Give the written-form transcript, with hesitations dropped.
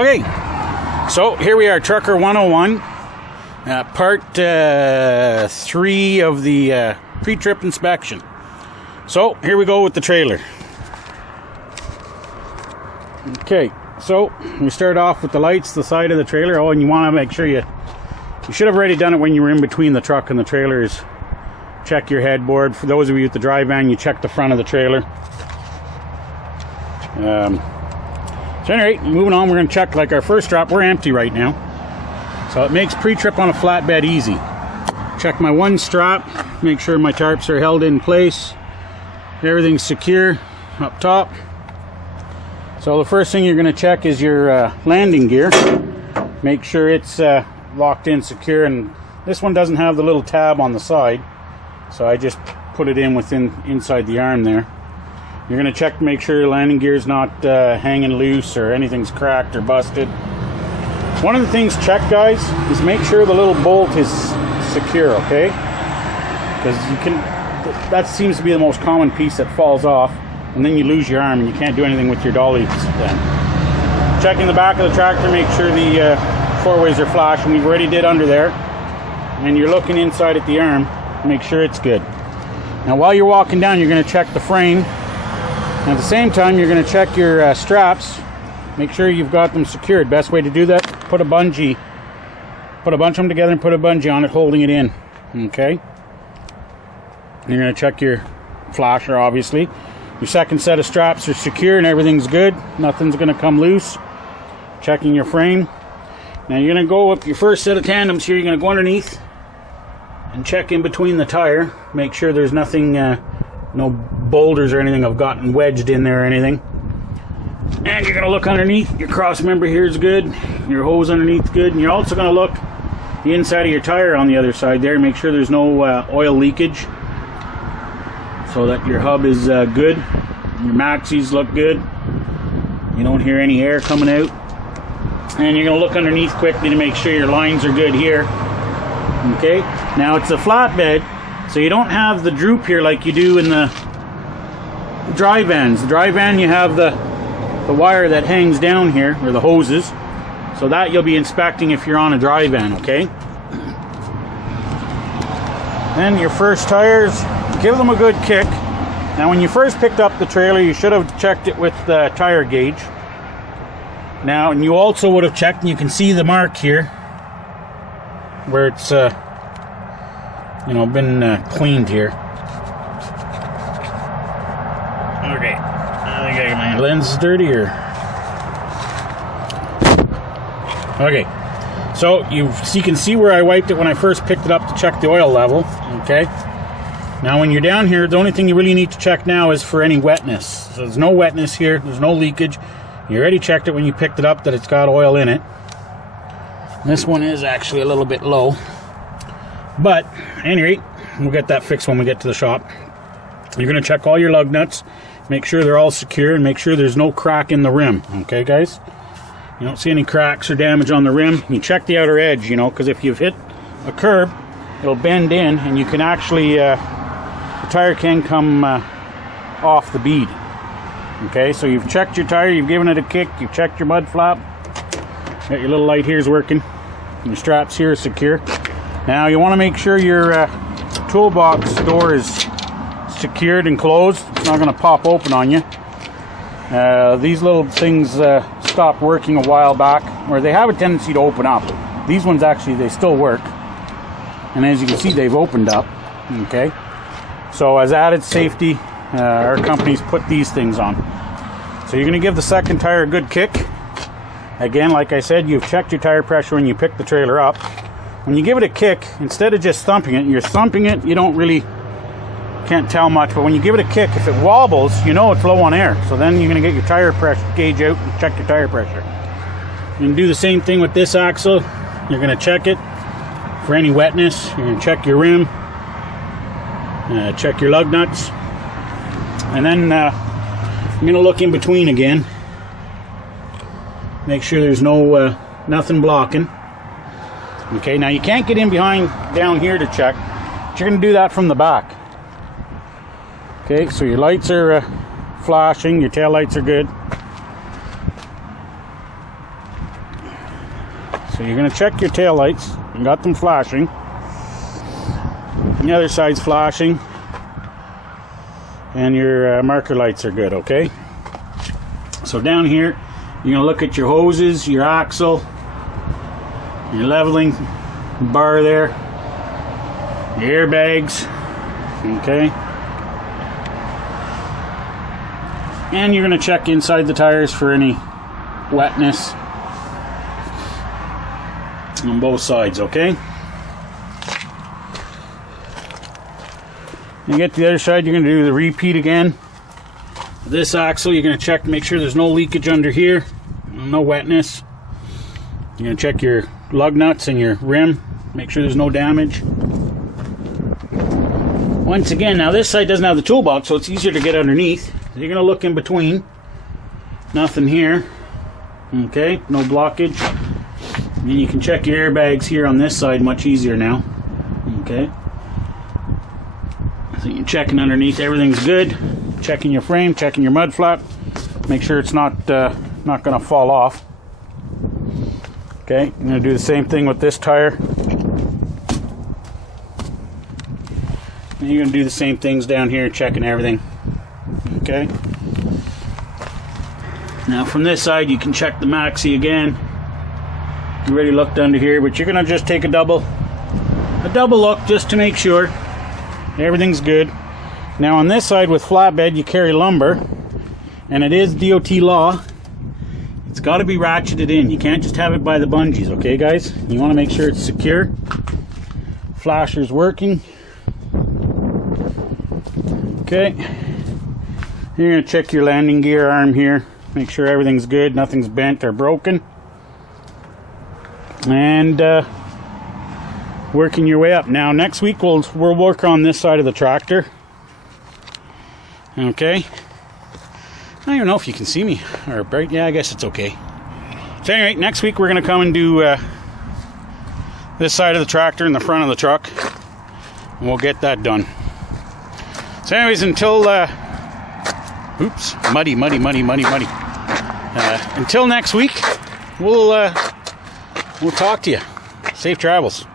Okay, so here we are, Trucker 101, part 3 of the pre-trip inspection. So here we go with the trailer. Okay, so we start off with the lights, the side of the trailer. Oh, and you want to make sure you should have already done it when you were in between the truck and the trailers. Check your headboard. For those of you with the dry van, you check the front of the trailer. So anyway, moving on, we're going to check like our first drop. We're empty right now, so it makes pre-trip on a flatbed easy. Check my one strap, make sure my tarps are held in place, everything's secure up top. So the first thing you're going to check is your landing gear. Make sure it's locked in secure, and this one doesn't have the little tab on the side, so I just put it in inside the arm there. You're going to check to make sure your landing gear is not hanging loose or anything's cracked or busted. One of the things check, guys, is make sure the little bolt is secure, okay? Because that seems to be the most common piece that falls off, and then you lose your arm and you can't do anything with your dollies then. Checking the back of the tractor, make sure the four-ways are flashing. We've already did under there. And you're looking inside at the arm, make sure it's good. Now while you're walking down, you're going to check the frame. And at the same time, you're going to check your straps. Make sure you've got them secured. Best way to do that, put a bunch of them together and put a bungee on it, holding it in. Okay? You're going to check your flasher, obviously. Your second set of straps are secure and everything's good. Nothing's going to come loose. Checking your frame. Now you're going to go up your first set of tandems here. You're going to go underneath and check in between the tire. Make sure there's nothing, no boulders or anything have gotten wedged in there or anything. And you're going to look underneath. Your cross member here is good. Your hose underneath is good. And you're also going to look the inside of your tire on the other side there. Make sure there's no oil leakage, so that your hub is good. Your maxis look good. You don't hear any air coming out. And you're going to look underneath quickly to make sure your lines are good here. Okay, now it's a flatbed, so you don't have the droop here like you do in the dry vans. The dry van, you have the wire that hangs down here, or the hoses, so that you'll be inspecting if you're on a dry van, okay? Then your first tires, give them a good kick. Now when you first picked up the trailer, you should have checked it with the tire gauge. Now, and you also would have checked, and you can see the mark here where it's you know, been cleaned here. Okay, I think my lens is dirty, or okay. So you can see where I wiped it when I first picked it up to check the oil level. Okay. Now when you're down here, the only thing you really need to check now is for any wetness. So there's no wetness here. There's no leakage. You already checked it when you picked it up that it's got oil in it. This one is actually a little bit low, but at any rate, we'll get that fixed when we get to the shop. You're going to check all your lug nuts, make sure they're all secure, and make sure there's no crack in the rim. Okay, guys? You don't see any cracks or damage on the rim. You check the outer edge, you know, because if you've hit a curb, it'll bend in, and you can actually, the tire can come off the bead. Okay, so you've checked your tire, you've given it a kick, you've checked your mud flap. Got your little light here is working. Your straps here are secure. Now you want to make sure your toolbox door is secured and closed. It's not going to pop open on you. These little things stopped working a while back, or they have a tendency to open up. These ones actually, they still work. And as you can see, they've opened up. Okay. So as added safety, our company's put these things on. So you're going to give the second tire a good kick. Again, like I said, you've checked your tire pressure when you pick the trailer up. When you give it a kick, instead of just thumping it, you're thumping it, you can't tell much, but when you give it a kick, if it wobbles, you know it's low on air. So then you're going to get your tire pressure gauge out and check your tire pressure. You can do the same thing with this axle. You're going to check it for any wetness. You're going to check your rim, check your lug nuts, and then I'm going to look in between again. Make sure there's no nothing blocking. Okay, now you can't get in behind down here to check, but you're going to do that from the back. Okay, so your lights are flashing, your tail lights are good. So you're going to check your tail lights. You got them flashing. The other side's flashing. And your marker lights are good, okay? So down here, you're going to look at your hoses, your axle, your leveling bar there, your airbags, okay? And you're going to check inside the tires for any wetness on both sides, okay? You get to the other side, you're going to do the repeat again. This axle, you're going to check to make sure there's no leakage under here, no wetness. You're going to check your lug nuts and your rim, make sure there's no damage. Once again, now this side doesn't have the toolbox, so it's easier to get underneath. So you're going to look in between. Nothing here. Okay, no blockage. And you can check your airbags here on this side much easier now. Okay. So you're checking underneath, everything's good. Checking your frame, checking your mud flap. Make sure it's not going to fall off. Okay, I'm going to do the same thing with this tire. And you're going to do the same things down here, checking everything. Okay. Now from this side, you can check the maxi again. You already looked under here, but you're going to just take a double look just to make sure everything's good. Now on this side with flatbed, you carry lumber, and it is DOT law. It's got to be ratcheted in. You can't just have it by the bungees, okay, guys? You want to make sure it's secure. Flasher's working. Okay. You're going to check your landing gear arm here. Make sure everything's good, nothing's bent or broken. And working your way up. Now next week we'll work on this side of the tractor. Okay. I don't even know if you can see me. Or bright. Yeah, I guess it's okay. So anyway, next week we're going to come and do this side of the tractor and the front of the truck. And we'll get that done. So anyways, until oops, muddy. Until next week, we'll talk to you. Safe travels.